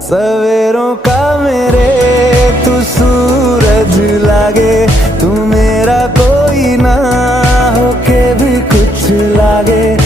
सवेरों का मेरे तू सूरज लागे, तू मेरा कोई ना होके भी कुछ लागे।